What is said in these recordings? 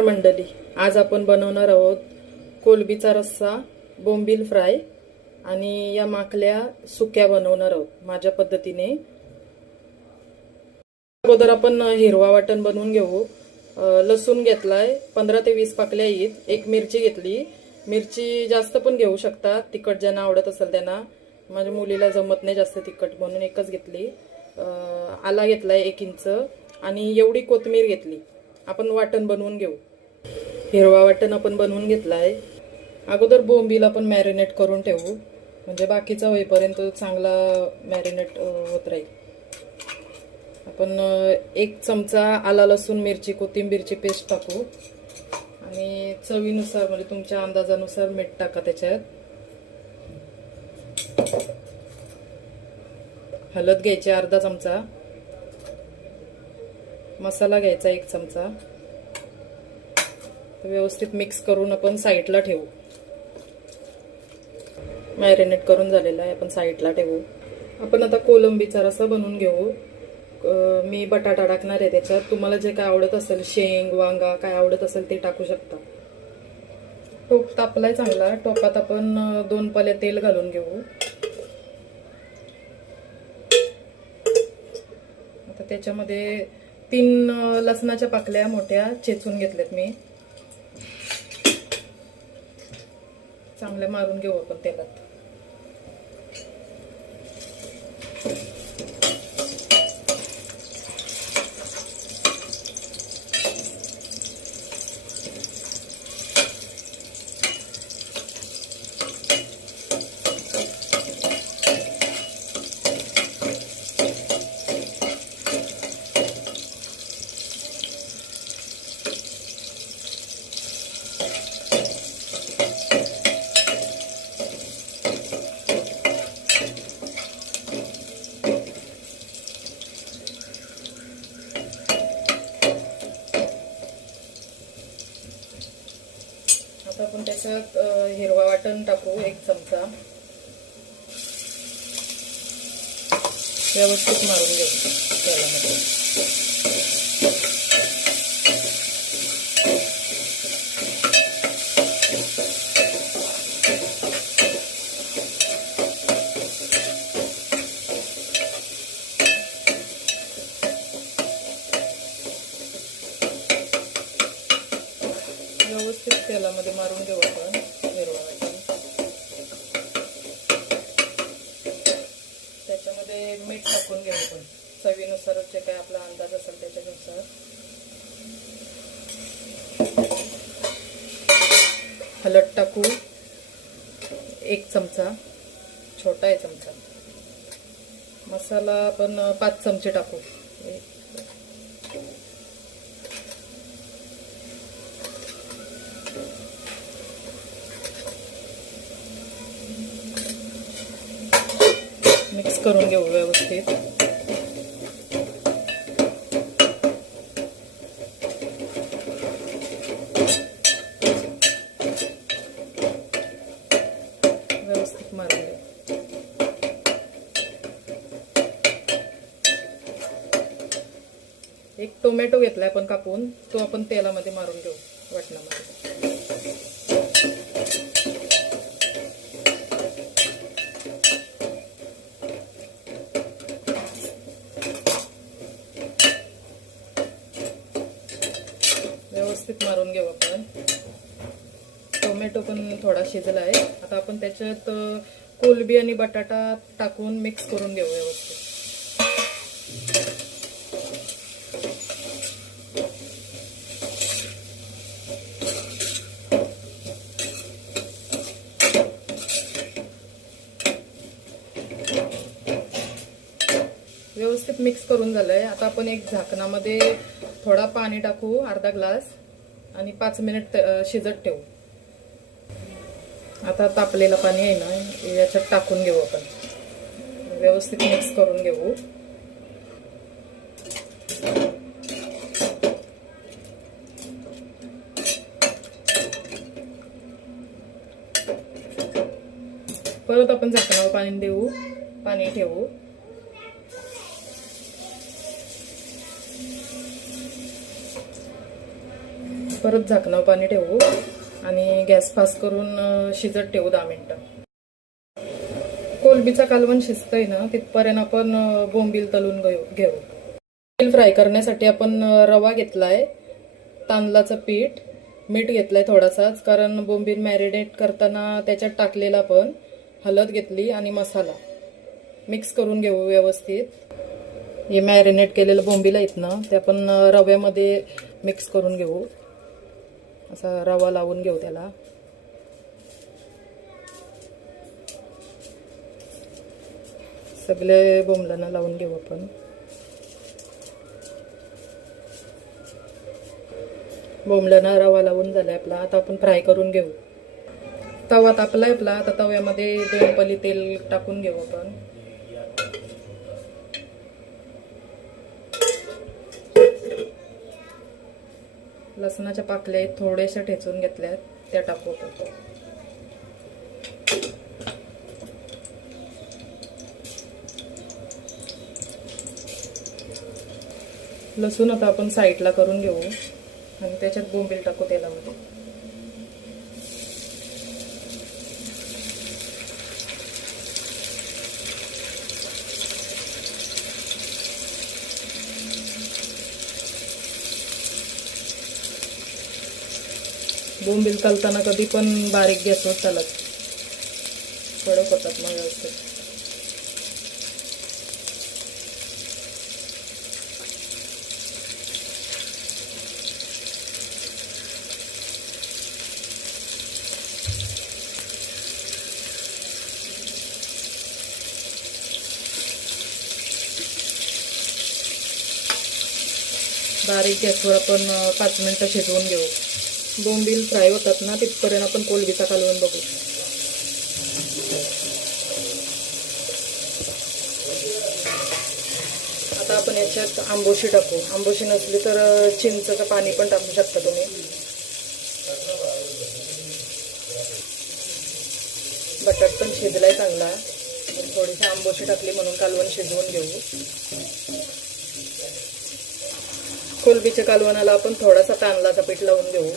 मंडळी आज आपण बनवणार आहोत कोलबीचा रस्सा बोंबील फ्राय आणि या माकल्या सुक्या बनवणार आहोत माझ्या पद्धतीने. अगोदर आपण हिरवा वाटण बनवून घेऊ. लसूण घेतलाय पंधरा ते वीस पाकल्या येत एक मिरची घेतली. मिरची जास्त पण घेऊ शकता तिखट ज्यांना आवडत असेल त्यांना. माझ्या मुलीला जमत नाही जास्त तिखट म्हणून एकच घेतली. आला घेतलाय एक इंच. आणि एवढी कोथमीर घेतली. आपण वाटण बनवून घेऊ. हिरवा वाटण आपण बनवून घेतला आहे अगोदर बोंबीला आपण मॅरिनेट करून ठेवू. म्हणजे बाकीचा होईपर्यंत चांगला मॅरिनेट होत राहील. आपण एक चमचा आला लसूण मिरची कोथिंबीरची पेस्ट टाकू. आणि चवीनुसार म्हणजे तुमच्या अंदाजानुसार मीठ टाका त्याच्यात. हळद घ्यायची अर्धा चमचा. मसाला घ्यायचा एक चमचा. व्यवस्थित मिक्स करून आपण साईडला ठेवू. मॅरिनेट करून झालेला आहे आपण साईडला ठेवू. आपण आता कोलंबीचा रसा बनवून घेऊ. मी बटाटा टाकणार आहे त्याच्यात. तुम्हाला जे काय आवडत असेल शेंग वांगा काय आवडत असेल ते टाकू शकता. टोप तापलाय चांगला. टोपात आपण दोन पले तेल घालून घेऊ. आता त्याच्यामध्ये तीन लसणाच्या पाकल्या मोठ्या चेचून घेतल्यात मी. चांगलं मारून घेऊ आपण तेलात आता आपण त्याच्यात अ, हिरवा टाकू एक चमचा. व्यवस्थित मारून घेऊ तेलामध्ये व्यवस्थित तेलामध्ये मारून घेऊ आपण हिरवा वाटण त्याच्यामध्ये मीठ टाकून घेऊ आपण चवीनुसार जे काय आपला अंदाज असेल त्याच्यानुसार. हलद टाकू. एक चमचा. छोटा आहे चमचा. मसाला आपण पाच चमचे टाकू. मिक्स करून घेऊ व्यवस्थित. व्यवस्थित मारून घेऊ. एक टोमॅटो घेतलाय आपण कापून तो आपण तेलामध्ये मारून घेऊ वाटणामध्ये व्यवस्थित मारून घेऊ आपण तो पण थोडा शिजला आहे. आता आपण त्याच्यात कोलबी आणि बटाटा टाकून मिक्स करून घेऊ व्यवस्थित. व्यवस्थित मिक्स करून झालंय. आता आपण एक झाकणामध्ये थोडा पाणी टाकू अर्धा ग्लास आणि पाच मिनिट शिजत ठेवू. आता तापलेलं पाणी आहे ना याच्यात टाकून घेऊ आपण. व्यवस्थित मिक्स करून घेऊ. परत आपण झाकणावर पाणी देऊ पाणी ठेवू. परत झाकणावर पाणी ठेवू. आणि गॅस फास्ट करून शिजत ठेवू दहा मिनटं. कोलबीचा कालवण शिजतंय ना तिथपर्यंत आपण बोंबील तलून घेऊ घेऊ. बोंबील फ्राय करण्यासाठी आपण रवा घेतलाय तांदळाचं पीठ मीठ घेतलंय थोडासाच कारण बोंबील मॅरिनेट करताना त्याच्यात टाकलेला पण हळद घेतली आणि मसाला. मिक्स करून घेऊ व्यवस्थित. हे मॅरिनेट केलेलं बोंबील आहेत ना ते आपण रव्यामध्ये मिक्स करून घेऊ. असा रवा लावून घेऊ त्याला. सगळे बोंबलांना लावून घेऊ आपण. बोंबलांना रवा लावून झाला आपला. आता आपण फ्राय करून घेऊ. तवा तापला आपला. आता तव्यामध्ये दोन पली तेल टाकून घेऊ आपण. लसणाच्या पाकल्या थोड्याशा ठेचून घेतल्या त्या टाकू आपण. लसूण आता आपण साईडला करून घेऊ. आणि त्याच्यात बोंबील टाकू तेलामध्ये. बोंबील तलताना कधी पण बारीक गॅसवर चालत कडक होतात मग व्यवस्थित. बारीक गॅसवर आपण पाच मिनटं शिजवून घेऊ. बोंबील फ्राय होतात ना तिथपर्यंत आपण कोलबीचा कालवून बघू. आता आपण याच्यात आंबोशी टाकू. आंबोशी नसली तर चिंचचं पाणी पण टाकू शकता तुम्ही. बटाट पण शिजलाय चांगला. थोडीशी आंबोशी टाकली म्हणून कालवण शिजवून घेऊ. कोलबीच्या कालवणाला आपण थोडासा तांदळाचा पीठ लावून घेऊ.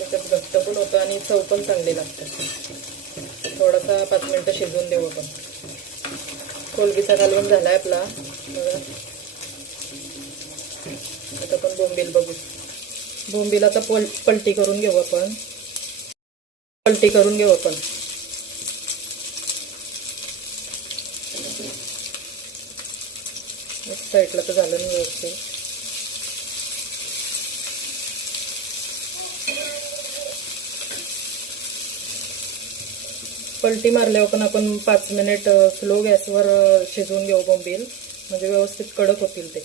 त्याच्यात घट्ट पण होतं आणि चव पण चांगली लागते. थोडासा पाच मिनिटं शिजवून देऊ आपण. घालवण झाला आहे आपला. बघा. आता आपण बोंबील बघू. बोंबील आता पल पलटी करून घेऊ आपण. पलटी करून घेऊ आपण. एक साईडला तर झालं नाही व्यवस्थित. पलटी मारल्यावर पण आपण पाच मिनिट स्लो गॅसवर शिजवून घेऊ बोंबील. म्हणजे व्यवस्थित कडक होतील ते.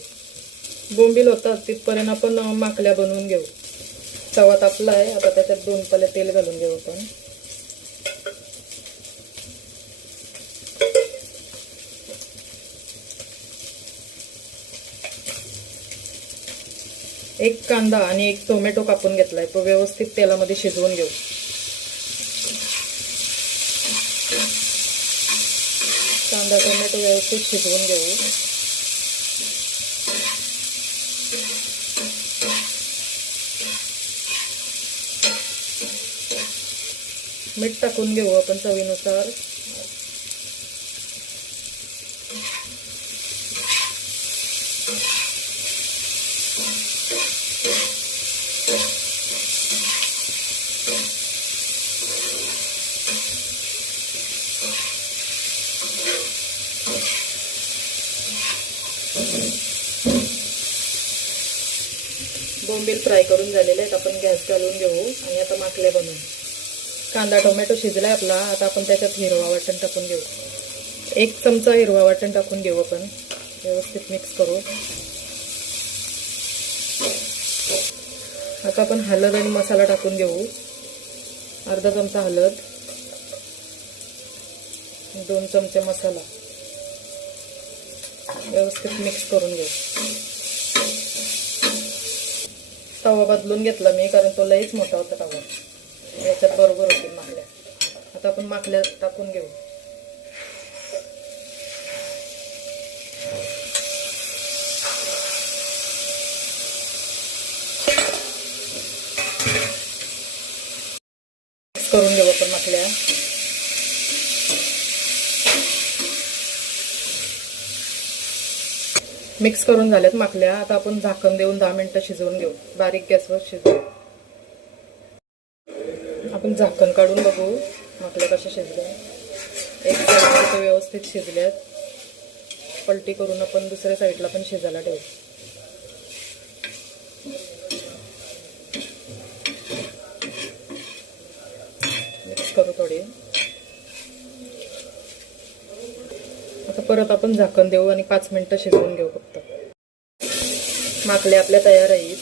बोंबील होतात तिथपर्यंत आपण माकल्या बनवून घेऊ. तवा तापला आहे आता त्याच्यात दोन पले तेल घालून घेऊ आपण. एक कांदा आणि एक टोमॅटो कापून घेतलाय तो व्यवस्थित तेलामध्ये शिजवून घेऊ. कांदा टोमॅटो व्यवस्थित शिजवून घेऊ मीठ टाकून घेऊ आपण चवीनुसार बोंबील फ्राय करून झालेले आहेत. आपण गॅस घालून घेऊ आणि आता माकल्या बनवू. कांदा टोमॅटो शिजला आहे आपला. आता आपण त्याच्यात हिरवा वाटण टाकून घेऊ. एक चमचा हिरवा वाटण टाकून घेऊ आपण. व्यवस्थित मिक्स करू. आता आपण हळद आणि मसाला टाकून घेऊ. अर्धा चमचा हळद दोन चमचे मसाला. व्यवस्थित मिक्स करून घेऊ. तवा बदलून घेतला मी कारण तो लईच मोठा होता तवा. याच्यात बरोबर होतील माकल्या आता आपण माकल्या टाकून घेऊ. मिक्स करून घेऊ आपण माकल्या मिक्स करून झाल्यात माकल्या. आता आपण झाकण देऊन दहा मिनिटं शिजवून घेऊ. बारीक गॅसवर शिजवू. आपण झाकण काढून बघू माकल्या कशा शिजल्या. एक साईड व्यवस्थित शिजल्यात. पलटी करून आपण दुसऱ्या साईडला पण शिजायला ठेवू. मिक्स करू थोडी. आता परत आपण झाकण देऊ आणि पाच मिनटं शिजवून घेऊ फक्त. माकले आपल्या तयार आहेत.